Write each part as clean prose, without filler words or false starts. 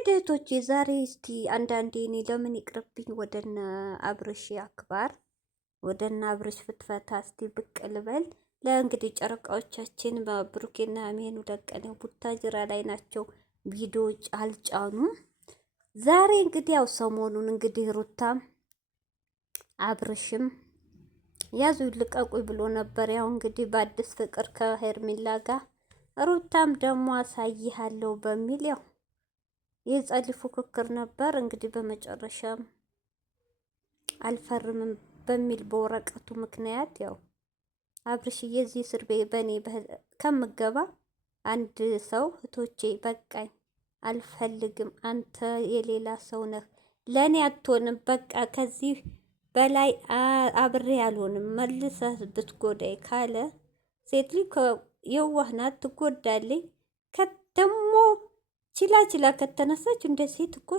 እንግዲህ እህቶቼ ዛሬ እስቲ አንዳንዴ እኔ ለምን ይቅርብኝ ወደነ አብርሽ አክባር ወደነ አብርሽ ፍትፈታ እስቲ ብቅ ልበል። ለእንግዲህ ጨረቃዎቻችን በብሩኬና አሜኑ ደቀኔ ቡታጅራ ላይ ናቸው። ቪዲዮዎች አልጫኑም። ዛሬ እንግዲህ ያው ሰሞኑን እንግዲህ ሩታም አብርሽም ያዙ ልቀቁኝ ብሎ ነበር። ያው እንግዲህ በአዲስ ፍቅር ከሄርሜላ ጋር ሩታም ደግሞ አሳይሃለሁ በሚል ያው የጸል ፉክክር ነበር። እንግዲህ በመጨረሻም አልፈርምም በሚል በወረቀቱ ምክንያት ያው አብርሽዬ እዚህ እስር ቤት በእኔ ከምገባ አንድ ሰው እህቶቼ በቃኝ፣ አልፈልግም፣ አንተ የሌላ ሰው ነህ፣ ለእኔ አትሆንም፣ በቃ ከዚህ በላይ አብሬ አልሆንም፣ መልሰህ ብትጎዳይ ካለ ሴት ልጅ የዋህ ናት፣ ትጎዳለች። ደግሞ ችላ ከተነሳች እንደ ሴት እኮ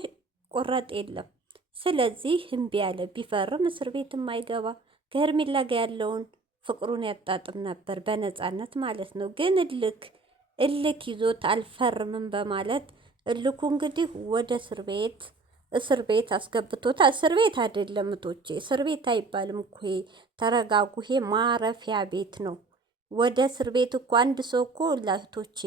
ቆራጥ የለም። ስለዚህ እምቢ አለ። ቢፈርም እስር ቤት የማይገባ ከሄርሜላ ጋር ያለውን ፍቅሩን ያጣጥም ነበር በነፃነት ማለት ነው። ግን እልክ ይዞት አልፈርምም በማለት እልኩ እንግዲህ ወደ እስር ቤት አስገብቶታል። እስር ቤት አይደለም እቶቼ፣ እስር ቤት አይባልም እኮ ተረጋጉ። ይሄ ማረፊያ ቤት ነው። ወደ እስር ቤት እኮ አንድ ሰው እኮ ላህቶቼ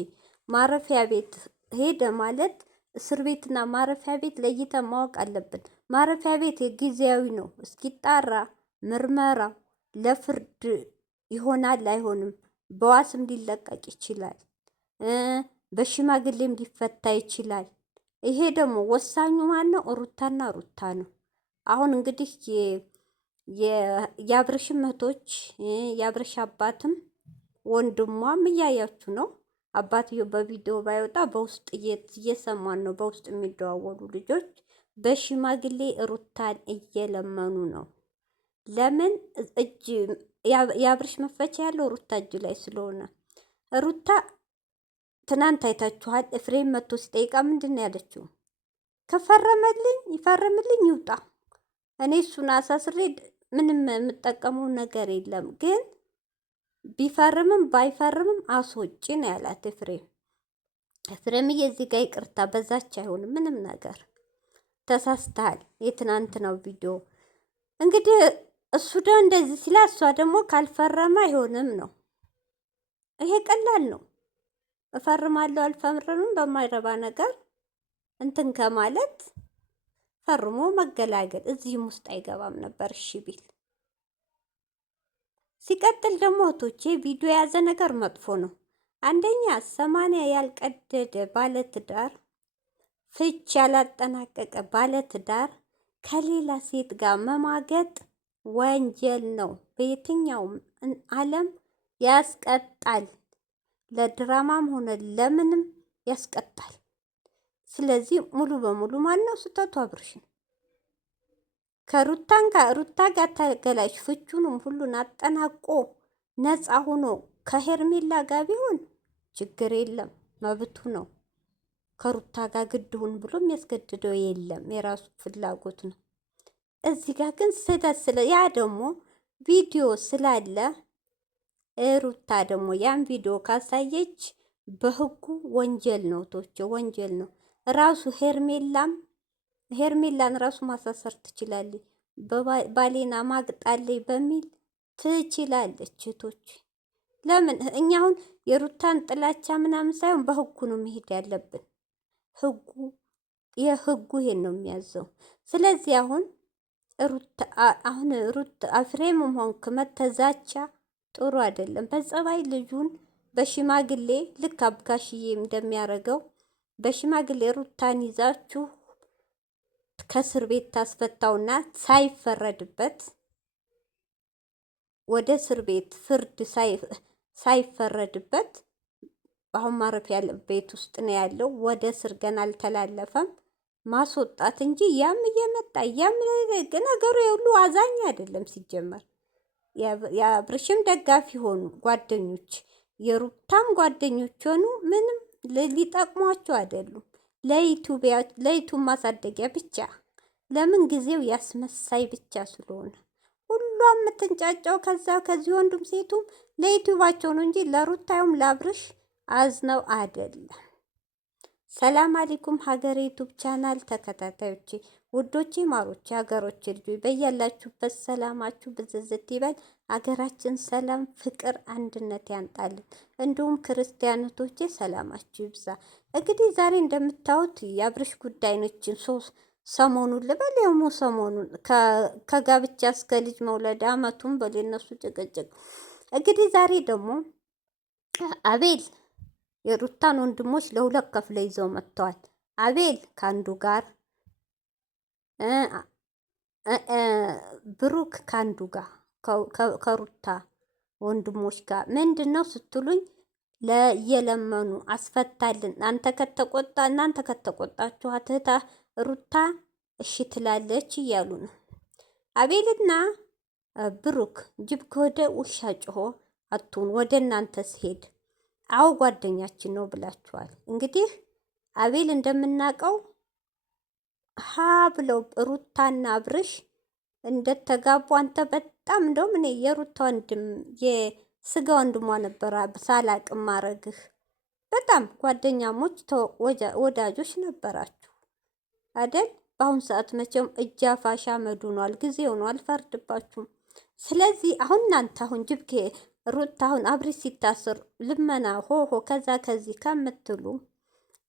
ማረፊያ ቤት ሄደ ማለት እስር ቤትና ማረፊያ ቤት ለይተን ማወቅ አለብን። ማረፊያ ቤት ጊዜያዊ ነው እስኪጣራ ምርመራ ለፍርድ ይሆናል አይሆንም፣ በዋስም ሊለቀቅ ይችላል፣ በሽማግሌም ሊፈታ ይችላል። ይሄ ደግሞ ወሳኙ ማነው? ሩታና ሩታ ነው። አሁን እንግዲህ የአብርሽም እህቶች የአብርሽ አባትም ወንድሟም እያያችሁ ነው። አባትየው በቪዲዮ ባይወጣ በውስጥ እየሰማን ነው። በውስጥ የሚደዋወሉ ልጆች በሽማግሌ ሩታን እየለመኑ ነው። ለምን እጅ የአብርሽ መፈቻ ያለው ሩታ እጅ ላይ ስለሆነ ሩታ ትናንት አይታችኋል። ኤፍሬም መጥቶ ሲጠይቃ ምንድን ነው ያለችው? ከፈረመልኝ ይፈርምልኝ ይውጣ፣ እኔ እሱን አሳስሬ ምንም የምጠቀመው ነገር የለም፣ ግን ቢፈርምም ባይፈርምም አስወጪ ነው ያላት ኤፍሬም። ኤፍሬምዬ እዚህ ጋር ይቅርታ፣ በዛች አይሆንም ምንም ነገር ተሳስተሃል። የትናንት ነው ቪዲዮ እንግዲህ እሱ ደግሞ እንደዚህ ሲላ፣ እሷ ደግሞ ካልፈረመ አይሆንም ነው። ይሄ ቀላል ነው። እፈርማለሁ አልፈርምም በማይረባ ነገር እንትን ከማለት ፈርሞ መገላገል። እዚህም ውስጥ አይገባም ነበር እሺ ቢል። ሲቀጥል ደግሞ እህቶቼ ቪዲዮ የያዘ ነገር መጥፎ ነው። አንደኛ 80 ያልቀደደ ባለትዳር፣ ፍች ያላጠናቀቀ ባለትዳር ከሌላ ሴት ጋር መማገጥ ወንጀል ነው። በየትኛውም ዓለም ያስቀጣል። ለድራማም ሆነ ለምንም ያስቀጣል። ስለዚህ ሙሉ በሙሉ ማነው ስህተቱ? አብርሽ ነው። ሩታ ጋር ተገላጭ ፍቹንም ሁሉን አጠናቆ ነፃ ሆኖ ከሄርሜላ ጋር ቢሆን ችግር የለም፣ መብቱ ነው። ከሩታ ጋር ግድሁን ብሎ የሚያስገድደው የለም፣ የራሱ ፍላጎት ነው። እዚህ ጋር ግን ስህተት ያ ደግሞ ቪዲዮ ስላለ ሩታ ደግሞ ያን ቪዲዮ ካሳየች በህጉ ወንጀል ነው። ቶች ወንጀል ነው። ራሱ ሄርሜላን ራሱ ማሳሰር ትችላለች። ባሌና ማግጣለች በሚል ትችላለች። ቶች ለምን እኛ አሁን የሩታን ጥላቻ ምናምን ሳይሆን በህጉ ነው መሄድ ያለብን። የህጉ ይሄን ነው የሚያዘው። ስለዚህ አሁን ሩታ ኤፍሬምም ሆንክ መተዛቻ ጥሩ አይደለም። በጸባይ ልጁን በሽማግሌ ልክ አብጋሽዬ እንደሚያደርገው በሽማግሌ ሩታን ይዛችሁ ከእስር ቤት ታስፈታውና ሳይፈረድበት ወደ እስር ቤት ፍርድ ሳይፈረድበት አሁን ማረፊያ ቤት ውስጥ ነው ያለው። ወደ እስር ገና አልተላለፈም። ማስወጣት እንጂ ያም እየመጣ ነገሩ የሁሉ አዛኝ አይደለም ሲጀመር። የአብርሽም ደጋፊ ሆኑ ጓደኞች፣ የሩታም ጓደኞች ሆኑ ምንም ሊጠቅሟቸው አይደሉም። ለዩቱብ ማሳደጊያ ብቻ። ለምን ጊዜው ያስመሳይ ብቻ ስለሆነ ሁሏም የምትንጫጫው ከዚህ ወንዱም ሴቱም ለዩቱባቸው ነው እንጂ ለሩታዩም ለአብርሽ አዝነው አይደለም። ሰላም አለይኩም ሀገሬ ዩቱብ ቻናል ተከታታዮቼ ውዶቼ ማሮቼ ሀገሮቼ ልጆች በያላችሁበት ሰላማችሁ ብዝዝት ይበል። ሀገራችን ሰላም፣ ፍቅር፣ አንድነት ያንጣልን። እንዲሁም ክርስቲያኖቶቼ ሰላማችሁ ይብዛ። እንግዲህ ዛሬ እንደምታዩት የአብርሽ ጉዳይ ነችን ሰሞኑን ልበል የሞ ሰሞኑን ከጋብቻ እስከ ልጅ መውለድ አመቱን በሌነሱ ጭቅጭቅ እንግዲህ ዛሬ ደግሞ አቤል የሩታን ወንድሞች ለሁለት ከፍለ ይዘው መጥተዋል። አቤል ከአንዱ ጋር ብሩክ ከአንዱ ጋር ከሩታ ወንድሞች ጋር ምንድን ነው ስትሉኝ ለየለመኑ አስፈታልን። እናንተ ከተቆጣችሁ እህታ ሩታ እሺ ትላለች እያሉ ነው። አቤልና ብሩክ ጅብ ከወደ ውሻ ጮሆ አቱን ወደ እናንተ ሲሄድ አዎ ጓደኛችን ነው ብላችኋል። እንግዲህ አቤል እንደምናውቀው ሀ ብለው ሩታና አብርሽ እንደተጋቡ አንተ በጣም እንደውም እኔ የሩታ ወንድም የስጋ ወንድሟ ነበረ ሳላቅም ማረግህ በጣም ጓደኛሞች ወዳጆች ነበራችሁ አይደል? በአሁን ሰዓት መቼም እጅ አፋሻ መዱ ሆኗል፣ ጊዜ ሆኗል፣ አልፈርድባችሁም። ስለዚህ አሁን እናንተ አሁን ጅብኬ ሩታ አሁን አብርሽ ሲታሰር ልመና ሆሆ ከዛ ከዚህ ከምትሉ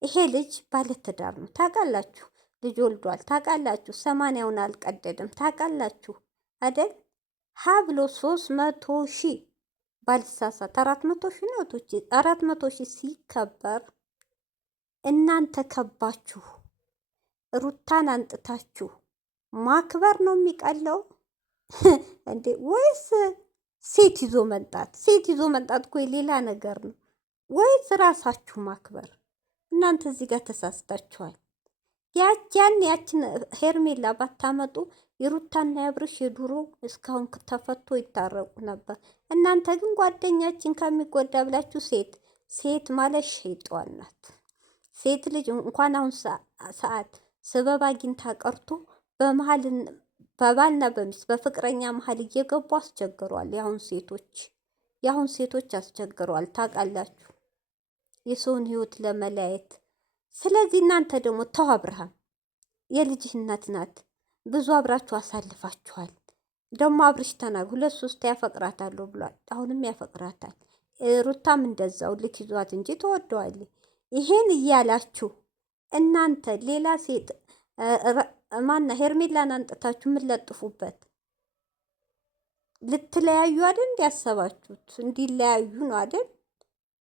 ይሄ ልጅ ባለትዳር ነው ታውቃላችሁ። ልጅ ወልዷል ታውቃላችሁ። 80ውን አልቀደድም ታውቃላችሁ አይደል? ሀ ብሎ 300,000 ባልሳሳት 400,000 ነው ቶች 400,000 ሲከበር እናንተ ከባችሁ ሩታን አንጥታችሁ ማክበር ነው የሚቀለው እንዴ? ወይስ ሴት ይዞ መምጣት? ሴት ይዞ መምጣት እኮ ሌላ ነገር ነው። ወይስ ራሳችሁ ማክበር? እናንተ እዚህ ጋር ተሳስታችኋል። ያችን ሄርሜላ ባታመጡ የሩታና የአብርሽ የድሮ እስካሁን ተፈቶ ይታረቁ ነበር። እናንተ ግን ጓደኛችን ከሚጎዳ ብላችሁ ሴት ማለት ሸይጧን ናት። ሴት ልጅ እንኳን አሁን ሰዓት ስበብ አግኝታ ቀርቶ በመሀል በባልና በሚስት በፍቅረኛ መሀል እየገቡ አስቸግሯል። የአሁን ሴቶች አስቸግሯል ታውቃላችሁ፣ የሰውን ህይወት ለመለያየት። ስለዚህ እናንተ ደግሞ ተው አብርሃም የልጅህ እናት ናት፣ ብዙ አብራችሁ አሳልፋችኋል። ደግሞ አብርሽ ተናግ 2-3 ያፈቅራታለሁ ብሏል። አሁንም ያፈቅራታል። ሩታም እንደዛው ልክ ይዟት እንጂ ተወደዋለች። ይሄን እያላችሁ እናንተ ሌላ ሴት ማና ሄርሜላን አንጥታችሁ የምትለጥፉበት ልትለያዩ አይደል? እንዲያሰባችሁት እንዲለያዩ ነው አይደል?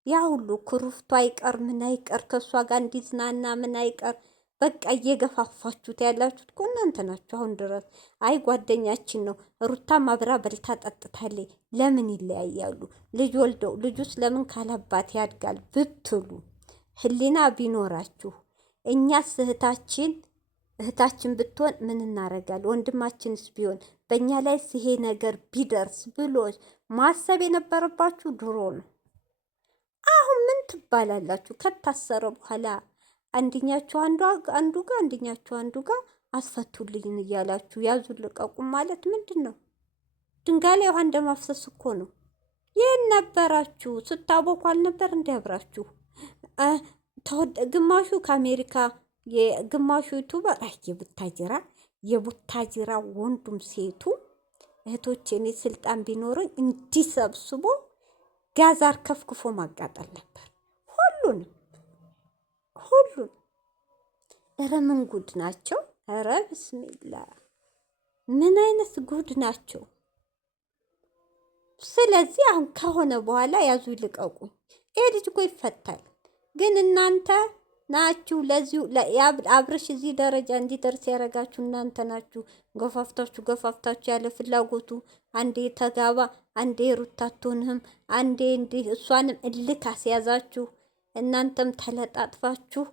ያ ሁሉ ኩርፍቱ አይቀር ምን አይቀር ከእሷ ጋር እንዲዝናና ምን አይቀር በቃ እየገፋፋችሁት ያላችሁት እኮ እናንተ ናችሁ። አሁን ድረስ አይ ጓደኛችን ነው ሩታም አብራ በልታ ጠጥታለች፣ ለምን ይለያያሉ? ልጅ ወልደው ልጁስ ለምን ካላባት ያድጋል ብትሉ ህሊና ቢኖራችሁ እኛስ እህታችን ብትሆን ምን እናረጋለን? ወንድማችንስ ቢሆን በእኛ ላይ ይሄ ነገር ቢደርስ ብሎ ማሰብ የነበረባችሁ ድሮ ነው። አሁን ምን ትባላላችሁ? ከታሰረ በኋላ አንድኛችሁ አንዱ ጋር አንድኛችሁ አንዱ ጋር አስፈቱልኝ እያላችሁ ያዙ ልቀቁም ማለት ምንድን ነው? ድንጋይ ላይ ውሃ እንደማፍሰስ እኮ ነው። ይህን ነበራችሁ ስታቦኩ አልነበር እንዲያብራችሁ ግማሹ ከአሜሪካ የግማሹ ዩቱበር የቡታጅራ ወንዱም ሴቱ እህቶቼ እኔ ስልጣን ቢኖረኝ እንዲሰብስቦ ጋዛር ከፍክፎ ማቃጠል ነበር። ሁሉንም ኧረ ምን ጉድ ናቸው! ኧረ ብስሚላ ምን አይነት ጉድ ናቸው! ስለዚህ አሁን ከሆነ በኋላ ያዙ ይልቀቁኝ። ይሄ ልጅ እኮ ይፈታል። ግን እናንተ ናችሁ ለዚሁ አብርሽ እዚህ ደረጃ እንዲደርስ ያደረጋችሁ እናንተ ናችሁ። ገፋፍታችሁ ያለ ፍላጎቱ አንዴ ተጋባ፣ አንዴ ሩታ አትሆንህም፣ አንዴ እንዲህ እሷንም እልክ አስያዛችሁ። እናንተም ተለጣጥፋችሁ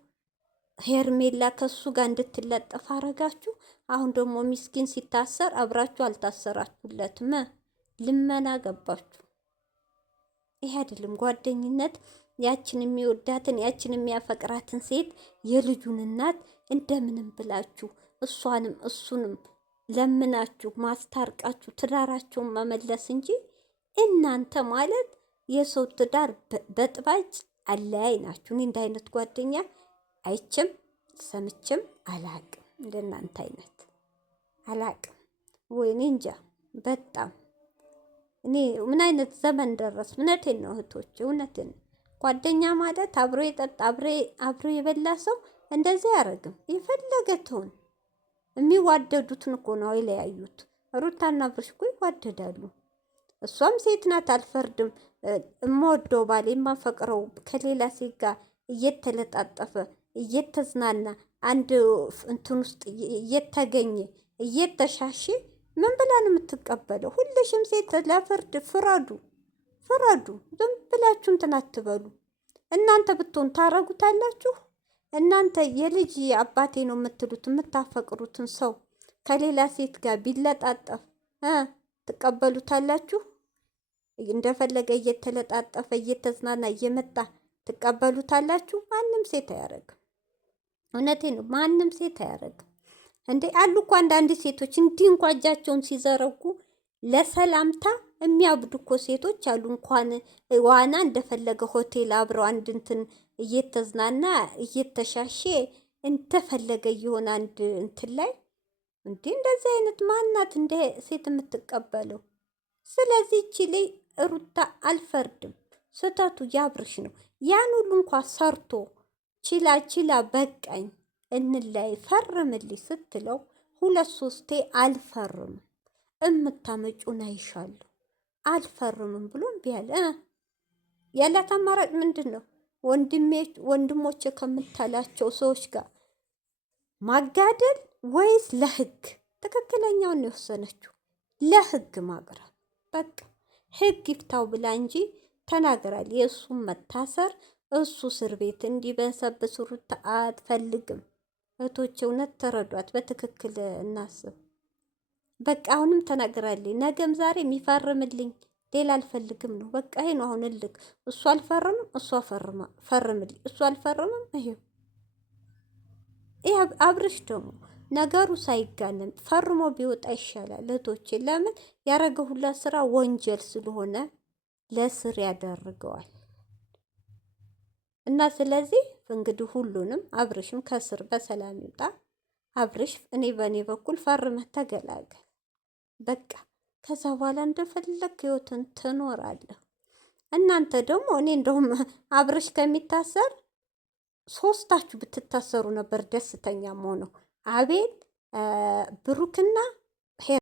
ሄርሜላ ከሱ ጋር እንድትለጠፍ አረጋችሁ። አሁን ደግሞ ሚስኪን ሲታሰር አብራችሁ አልታሰራችሁለትም፣ ልመና ገባችሁ። ይሄ አይደለም ጓደኝነት። ያችን የሚወዳትን ያችን የሚያፈቅራትን ሴት የልጁን እናት እንደምንም ብላችሁ እሷንም እሱንም ለምናችሁ ማስታርቃችሁ ትዳራቸውን መመለስ እንጂ እናንተ ማለት የሰው ትዳር በጥባጭ አለያይ ናችሁ። እኔ እንደ አይነት ጓደኛ አይችም ሰምችም አላቅም። እንደናንተ አይነት አላቅም። ወይኔ እንጃ በጣም እኔ ምን አይነት ዘመን ደረስ። እውነቴን ነው እህቶች፣ እውነቴን ነው። ጓደኛ ማለት አብሮ የጠጣ አብሮ የበላ ሰው እንደዚህ አያደርግም። የፈለገ ትሆን የሚዋደዱትን እኮ ነው የለያዩት። ሩታና አብርሽ እኮ ይዋደዳሉ። እሷም ሴት ናት፣ አልፈርድም። እምወደው ባል የማፈቅረው ከሌላ ሴት ጋር እየተለጣጠፈ እየተዝናና አንድ እንትን ውስጥ እየተገኘ እየተሻሸ ምን ብላ ነው የምትቀበለው? ሁልሽም ሴት ለፍርድ ፍረዱ፣ ፍረዱ። ዝም ብላችሁ እንትን አትበሉ። እናንተ ብትሆን ታረጉታላችሁ? እናንተ የልጅ አባቴ ነው የምትሉት የምታፈቅሩትን ሰው ከሌላ ሴት ጋር ቢለጣጠፍ ትቀበሉታላችሁ? እንደፈለገ እየተለጣጠፈ እየተዝናና እየመጣ ትቀበሉታላችሁ? ማንም ሴት አያረግም። እውነቴን ነው፣ ማንም ሴት አያረግም። እንዴ አሉ እኮ አንዳንድ ሴቶች እንዲህ እንኳ እጃቸውን ሲዘረጉ ለሰላምታ የሚያብዱ እኮ ሴቶች አሉ። እንኳን ዋና እንደፈለገ ሆቴል አብረው አንድ እንትን እየተዝናና እየተሻሼ እንደፈለገ እየሆነ አንድ እንትን ላይ እንዴ እንደዚህ አይነት ማናት እንደ ሴት የምትቀበለው? ስለዚህ እቺ ላይ ሩታ አልፈርድም። ስህተቱ ያብርሽ ነው። ያን ሁሉ እንኳ ሰርቶ ችላ በቃኝ እንላይ ፈርምልኝ ስትለው 2-3 አልፈርምም እምታመጩን አይሻለሁ አልፈርምም ብሎ እምቢ አለ። ያላት አማራጭ ምንድን ነው? ወንድሞቼ ከምታላቸው ሰዎች ጋር ማጋደል ወይስ ለህግ? ትክክለኛውን ነው የወሰነችው፣ ለህግ ማቅረብ። በቃ ህግ ይፍታው ብላ እንጂ ተናገራል። የእሱም መታሰር እሱ እስር ቤት እንዲበሰብስ ሩታ አትፈልግም። እህቶች እውነት ተረዷት፣ በትክክል እናስብ። በቃ አሁንም ተናግራለች። ነገም ዛሬ የሚፈርምልኝ ሌላ አልፈልግም ነው። በቃ ይሄ ነው አሁን እልክ። እሱ አልፈርምም፣ እሱ ፈርምልኝ፣ እሱ አልፈርምም። ይሄ አብርሽ ደግሞ ነገሩ ሳይጋነን ፈርሞ ቢወጣ ይሻላል እህቶቼ። ለምን ያረገ ሁላ ስራ ወንጀል ስለሆነ ለስር ያደርገዋል። እና ስለዚህ እንግዲህ ሁሉንም አብርሽም ከስር በሰላም ይውጣ። አብርሽ እኔ በእኔ በኩል ፈርመህ ተገላገል። በቃ ከዛ በኋላ እንደፈለግ ህይወትን ትኖራለህ። እናንተ ደግሞ እኔ እንደውም አብርሽ ከሚታሰር 3ታችሁ ብትታሰሩ ነበር ደስተኛ መሆነው። አቤል ብሩክና